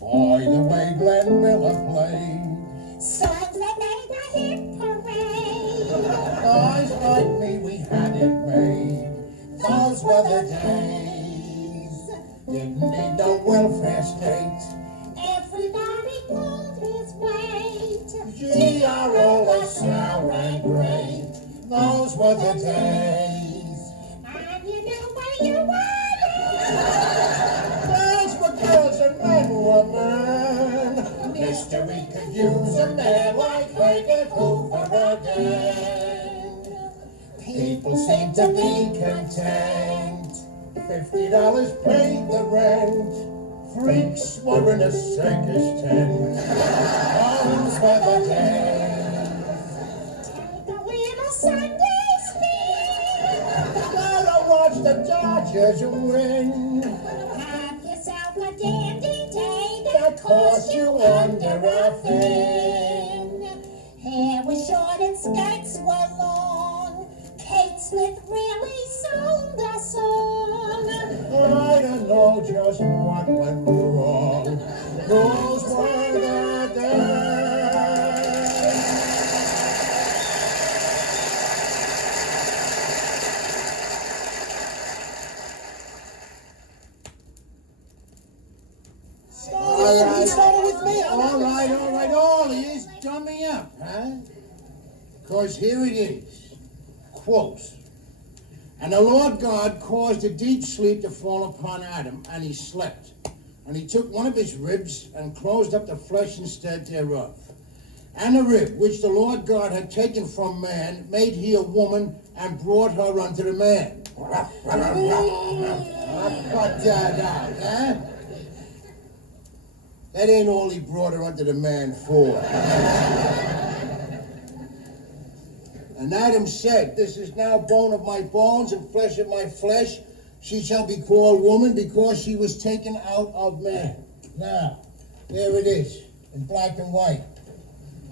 By the way Glenn Miller played songs that made a hit parade. Guys like me, we had it made. Those were the days. Didn't need no welfare state. Everybody pulled his weight. GRO was sour and great. Those were the days. And you knew where you were. Girls were girls and men were men. Mystery could use a man like Hagen Hoover again. People seem to be content. $50 paid the rent. Freaks were in a circus tent. Those were the days. Take a little Sunday speed. Gotta watch the Dodgers win. Have yourself a dandy day That cost you under a fin. Hair was short and skirts were long. Kate Smith really sold a song. I don't know just what went wrong. Those were the days. All right, all is dummy up, huh? Because here it is. Quote. And the Lord God caused a deep sleep to fall upon Adam, and he slept. And he took one of his ribs and closed up the flesh instead thereof. And the rib which the Lord God had taken from man made he a woman and brought her unto the man. Cut that out, huh? That ain't all he brought her unto the man for. And Adam said, this is now bone of my bones and flesh of my flesh. She shall be called woman because she was taken out of man. Now, there it is, in black and white.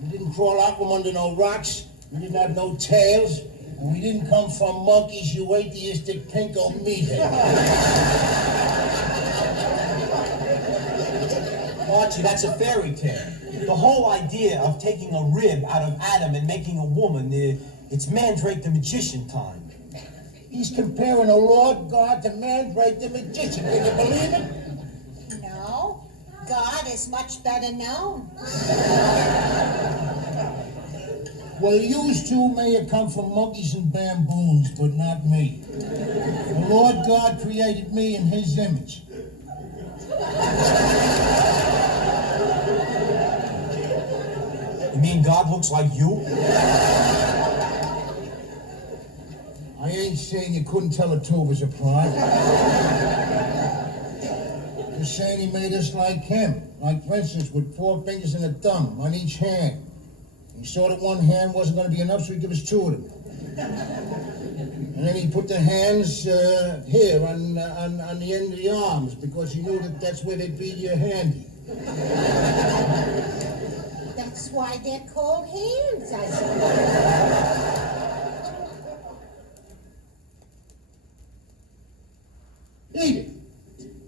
We didn't crawl out from under no rocks. We didn't have no tails. And we didn't come from monkeys, you atheistic pinko meathead. Archie, that's a fairy tale. The whole idea of taking a rib out of Adam and making a woman, it's Mandrake the Magician time. He's comparing the Lord God to Mandrake the Magician. Can you believe it? No, God is much better known. Well, yous two may have come from monkeys and bamboos, but not me. The Lord God created me in his image. You mean God looks like you? I ain't saying you couldn't tell the two of us apart. Just saying he made us like him. Like, for instance, with 4 fingers and a thumb on each hand. He saw that one hand wasn't going to be enough, so he gave us 2 of them. And then he put the hands here on the end of the arms because he knew that that's where they'd be handy. That's why they're called hands, I suppose. Edith,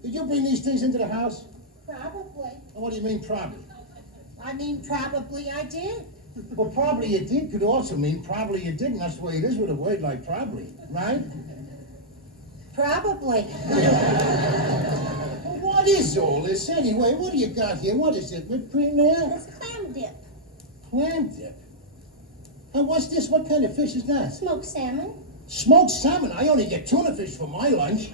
did you bring these things into the house? Probably. And what do you mean, probably? I mean, probably I did. Well, probably you did could also mean probably you didn't. That's the way it is with a word like probably, right? Probably. Well, what is all this anyway? What do you got here? What is it? Whipped cream there? It's clam dip. Clam dip. And what's this? What kind of fish is that? Smoked salmon. Smoked salmon? I only get tuna fish for my lunch.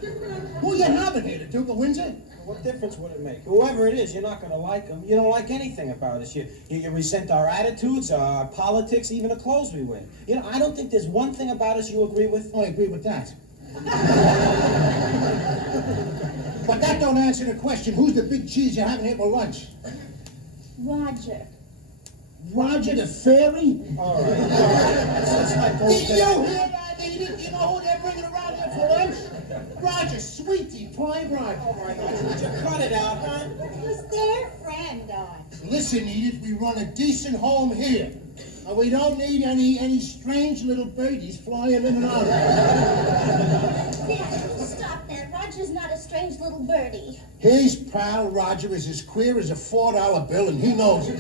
Who you having here, the Duke of Windsor? What difference would it make? Whoever it is, you're not going to like him. You don't like anything about us. You resent our attitudes, our politics, even the clothes we wear. You know, I don't think there's one thing about us you agree with. I agree with that. But that don't answer the question. Who's the big cheese you're having here for lunch? Roger. Roger the fairy? All right. Let's not go Did you there. hear that, Edith? You know who they're bringing around here for lunch? Roger, Sweety Pie Roger. All right, would you cut it out, huh? Who's their friend on? Listen, Edith, we run a decent home here. And we don't need any strange little birdies flying in and out. Yeah, stop that right Roger's not a strange little birdie. His pal Roger is as queer as a $4 bill, and he knows it.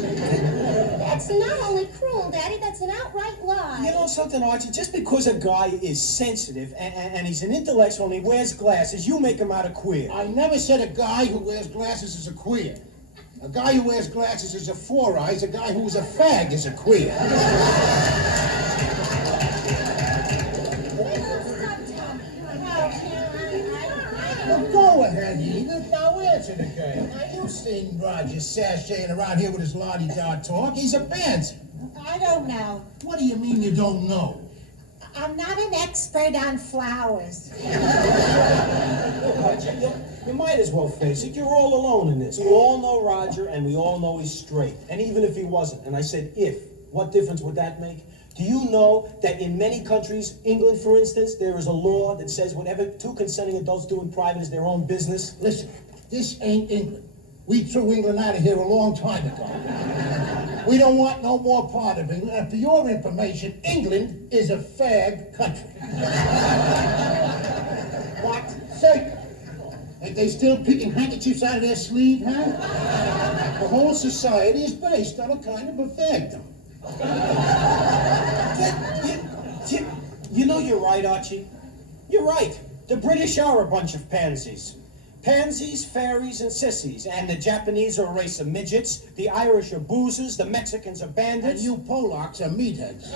That's not only cruel, Daddy, that's an outright lie. You know something, Archie? Just because a guy is sensitive and he's an intellectual and he wears glasses, you make him out of queer. I never said a guy who wears glasses is a queer. A guy who wears glasses is a four eyes. A guy who's a fag is a queer. Well, go ahead, Edith. Now answer the girl. Now, you've seen Roger sashaying around here with his la-di-da talk. He's a pansy. I don't know. What do you mean you don't know? I'm not an expert on flowers. Archie, you might as well face it. You're all alone in this. We all know Roger, and we all know he's straight. And even if he wasn't, and I said if, what difference would that make? Do you know that in many countries, England for instance, there is a law that says whatever two consenting adults do in private is their own business? Listen, this ain't England. We threw England out of here a long time ago. We don't want no more part of England. And for your information, England is a fag country. What? Say, ain't they still picking handkerchiefs out of their sleeve, huh? The whole society is based on a kind of a fagdom. You know you're right, Archie. You're right. The British are a bunch of pansies. Pansies, fairies, and sissies. And the Japanese are a race of midgets. The Irish are boozers. The Mexicans are bandits. And you Polacks are meatheads.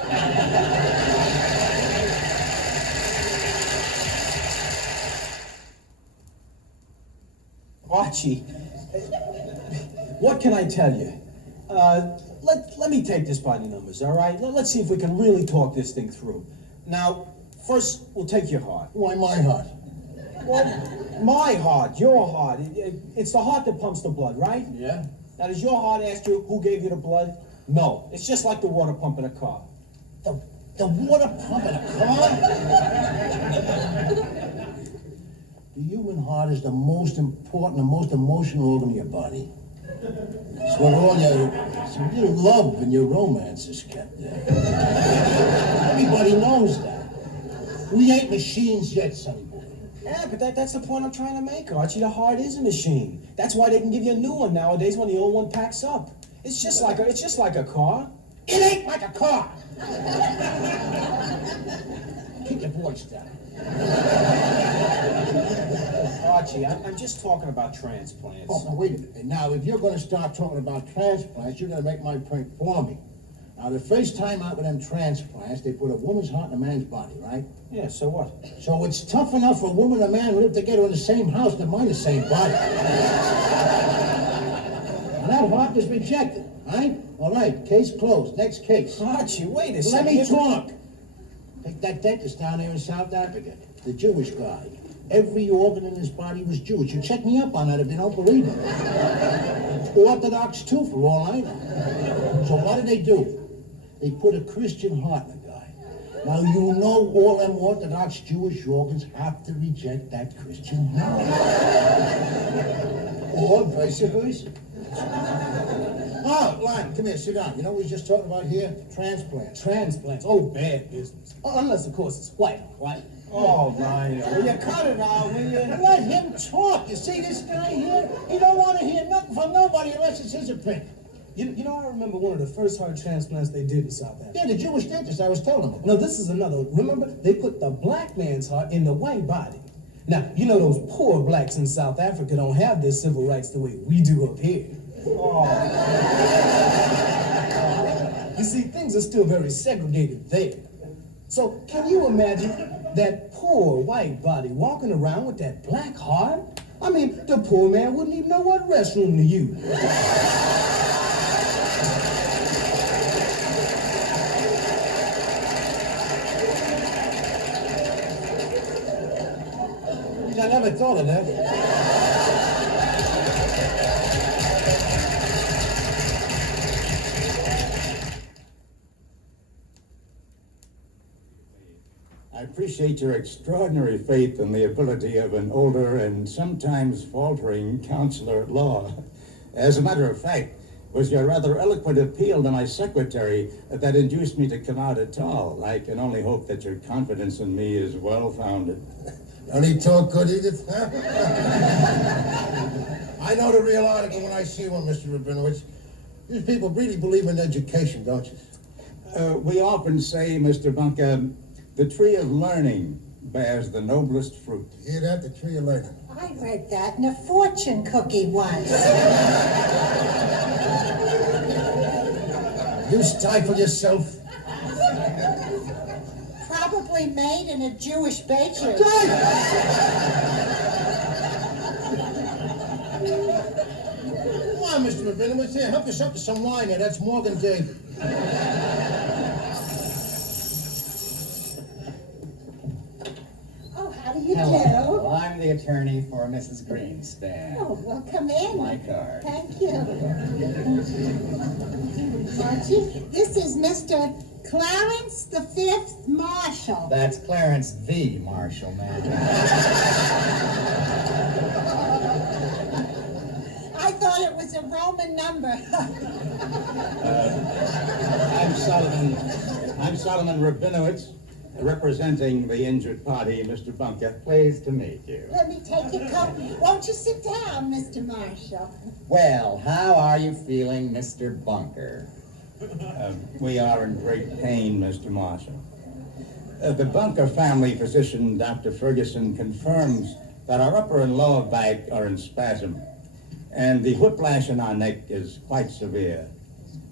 Archie, what can I tell you? Let me take this by the numbers, all right? Let's see if we can really talk this thing through. Now, first, we'll take your heart. Why my heart? Well, my heart, your heart. It's the heart that pumps the blood, right? Yeah? Now, does your heart ask you who gave you the blood? No. It's just like the water pump in a car. The water pump in a car? The human heart is the most important and most emotional organ in your body. It's where all your love and your romance is kept there. Everybody knows that. We ain't machines yet, sonny boy. Yeah, but that's the point I'm trying to make, Archie. The heart is a machine. That's why they can give you a new one nowadays when the old one packs up. It's just like a car. It ain't like a car. Keep your voice down. Archie, I'm just talking about transplants. Oh, now wait a minute. Now, if you're going to start talking about transplants, you're going to make my point for me. Now, the first time out with them transplants, they put a woman's heart in a man's body, right? Yeah, so what? So it's tough enough for a woman and a man to live together in the same house to mind the same body. And that heart was rejected, right? All right, case closed. Next case. Archie, wait a Let second. me talk. Take that dentist down there in South Africa, the Jewish guy. Every organ in his body was Jewish. You check me up on that if you don't believe me. Orthodox too, for all I know. So what did they do? They put a Christian heart in the guy. Now you know all them Orthodox Jewish organs have to reject that Christian heart. Or vice versa. Oh, Lon, come here, sit down. You know what we were just talking about here? Transplants. Transplants? Oh, bad business. Unless, of course, it's white, right? Oh, Lionel, will you cut it out, will you? Let him talk. You see this guy here? He don't want to hear nothing from nobody unless it's his opinion. You know, I remember one of the first heart transplants they did in South Africa. Yeah, the Jewish dentist I was telling him about. No, this is another one. Remember, they put the black man's heart in the white body. Now, you know those poor blacks in South Africa don't have their civil rights the way we do up here. Oh. You see, things are still very segregated there. So, can you imagine that poor white body walking around with that black heart? I mean, the poor man wouldn't even know what restroom to use. I never thought of that. I appreciate your extraordinary faith in the ability of an older and sometimes faltering counselor at law. As a matter of fact, it was your rather eloquent appeal to my secretary that induced me to come out at all. I can only hope that your confidence in me is well-founded. Don't he talk good, Edith? Huh? I know the real article when I see one, Mr. Rabinowitz. These people really believe in education, don't you? We often say, Mr. Bunker, the tree of learning bears the noblest fruit. You hear that? The tree of learning. I read that in a fortune cookie once. You stifle yourself. Probably made in a Jewish bakery. Come on, Mr. Rabinowitz, here, help us up to some wine here. That's Morgan David. Oh, how do you Hello, do? I'm the attorney for Mrs. Greenspan. Oh, well, come in. My card. Thank you. Archie, this is Mr. Clarence the Fifth Marshall. That's Clarence V. Marshall, ma'am. I thought it was a Roman number. I'm Solomon Rabinowitz, representing the injured party, Mr. Bunker. Pleased to meet you. Let me take your coat. Won't you sit down, Mr. Marshall? Well, how are you feeling, Mr. Bunker? We are in great pain, Mr. Marshall. The Bunker family physician, Dr. Ferguson, confirms that our upper and lower back are in spasm, and the whiplash in our neck is quite severe.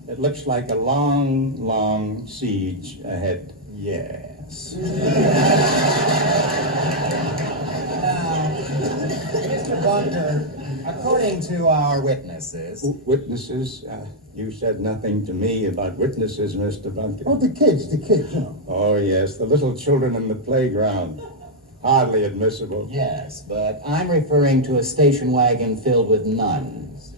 It looks like a long, long siege ahead. Yes. Mr. Bunker, according to our witnesses... Witnesses? You said nothing to me about witnesses, Mr. Bunker. Oh, the kids, you know. Oh, yes, the little children in the playground. Hardly admissible. Yes, but I'm referring to a station wagon filled with nuns.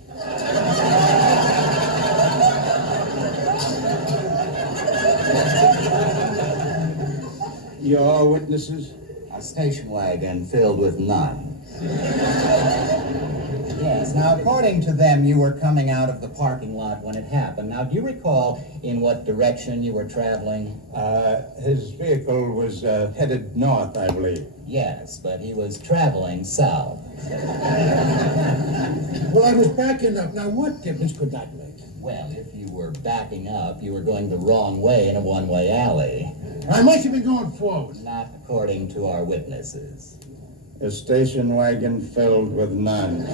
Your witnesses? A station wagon filled with nuns. Yes, now according to them, you were coming out of the parking lot when it happened. Now, do you recall in what direction you were traveling? His vehicle was headed north, I believe. Yes, but he was traveling south. Well, I was backing up. Now, what difference could that make? Well, if you were backing up, you were going the wrong way in a one-way alley. I must have been going forward. Not according to our witnesses. A station wagon filled with nuns.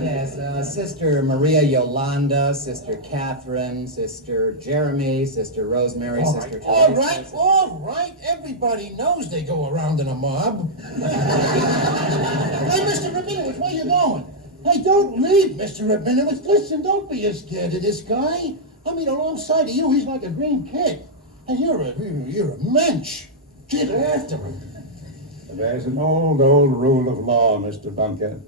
Yes, Sister Maria Yolanda, Sister Catherine, Sister Jeremy, Sister Rosemary, Sister Teresa. All right. Everybody knows they go around in a mob. Hey, Mr. Rabinowitz, where you going? Hey, don't leave, Mr. Rabinowitz. Listen, don't be scared of this guy. I mean, alongside of you, he's like a green kid. And you're a mensch. Get after him. There's an old rule of law, Mr. Bunker.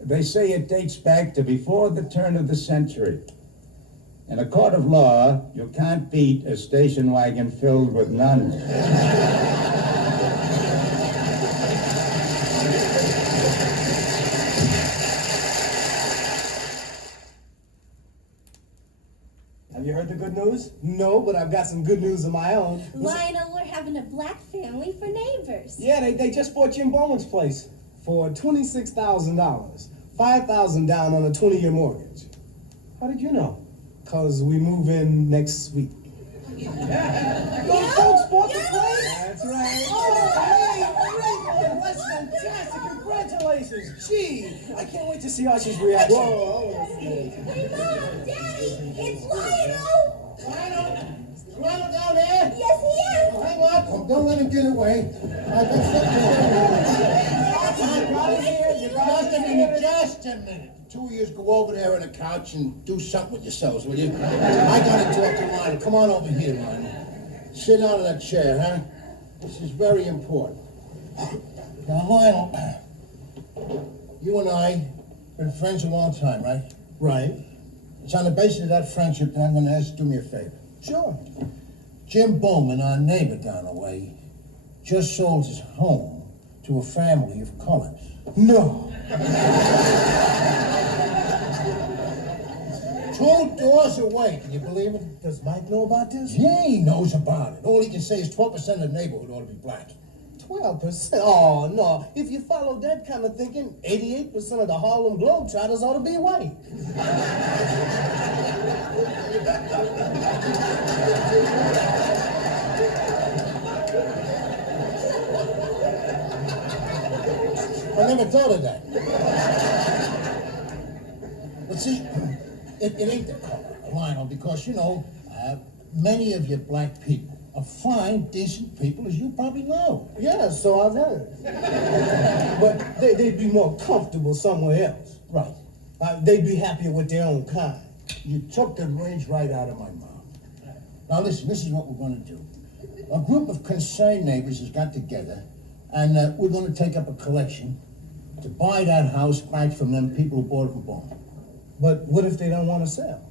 They say it dates back to before the turn of the century. In a court of law, you can't beat a station wagon filled with nuns. Have you heard the good news? No, but I've got some good news of my own. Lionel, we're having a black family for neighbors. Yeah, they just bought Jim Bowman's place for $26,000. $5,000 down on a 20-year mortgage. How did you know? Because we move in next week. Your folks bought the place? That's right. Oh, hey, great, man. That's fantastic. Congratulations. Gee, I can't wait to see Archie's reaction. Hey, Mom, Daddy, it's Lionel. Lionel down there? Yes, he is. Hang on. Don't let him get away. Just a minute. The two of you go over there on the couch and do something with yourselves, will you? I gotta talk to Lionel. Come on over here, Lionel. Sit down in that chair, huh? This is very important. Now, Lionel, you and I been friends a long time, right? Right. It's on the basis of that friendship that I'm going to ask you to do me a favor. Sure. Jim Bowman, our neighbor down the way, just sold his home to a family of colors. No. 2 doors away. Can you believe it? Does Mike know about this? Yeah, he knows about it. All he can say is 12% of the neighborhood ought to be black. 12%? Oh, no. If you follow that kind of thinking, 88% of the Harlem Globetrotters ought to be white. I never thought of that. But see, it ain't the color, Lionel, because, you know, many of you black people are fine, decent people, as you probably know. Yeah, so I've heard. But they'd be more comfortable somewhere else. Right. They'd be happier with their own kind. You took the words right out of my mouth. Now listen, this is what we're going to do. A group of concerned neighbors has got together, and we're going to take up a collection to buy that house back from them people who bought it from Bowman. But what if they don't want to sell?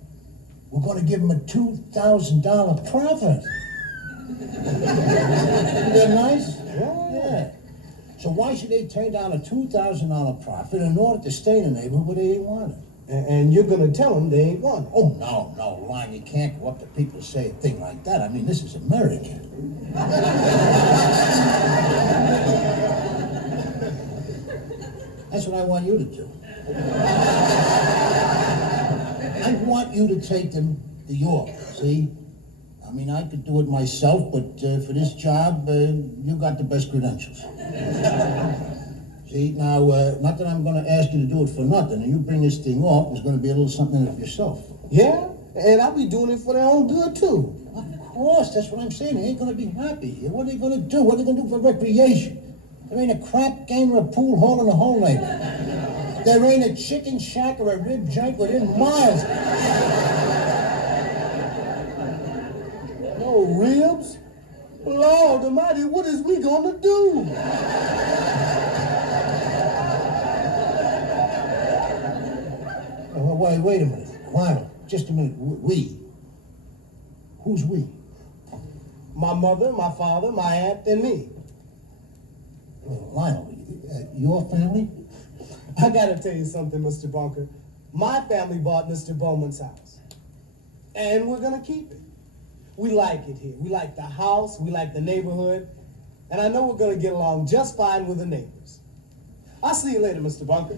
We're going to give them a $2,000 profit. Isn't that nice? Yeah. So why should they turn down a $2,000 profit in order to stay in a neighborhood where they ain't wanted? And you're going to tell them they ain't want it. Oh, no, Lion, you can't go up to people and say a thing like that. I mean, this is America. That's what I want you to do. I want you to take them to York, see? I mean, I could do it myself, but for this job, you got the best credentials. See, now, not that I'm going to ask you to do it for nothing, and you bring this thing off, there's going to be a little something in it for yourself. Yeah, and I'll be doing it for their own good, too. Of course, that's what I'm saying. They ain't going to be happy. What are they going to do? What are they going to do for recreation? There ain't a crap game or a pool hall in the whole neighborhood. There ain't a chicken shack or a rib joint within miles. No ribs? Lord Almighty, what is we going to do? Wait a minute. Lionel, just a minute. We? Who's we? My mother, my father, my aunt, and me. Lionel, your family? I gotta tell you something, Mr. Bunker. My family bought Mr. Bowman's house. And we're gonna keep it. We like it here. We like the house, we like the neighborhood, and I know we're gonna get along just fine with the neighbors. I'll see you later, Mr. Bunker.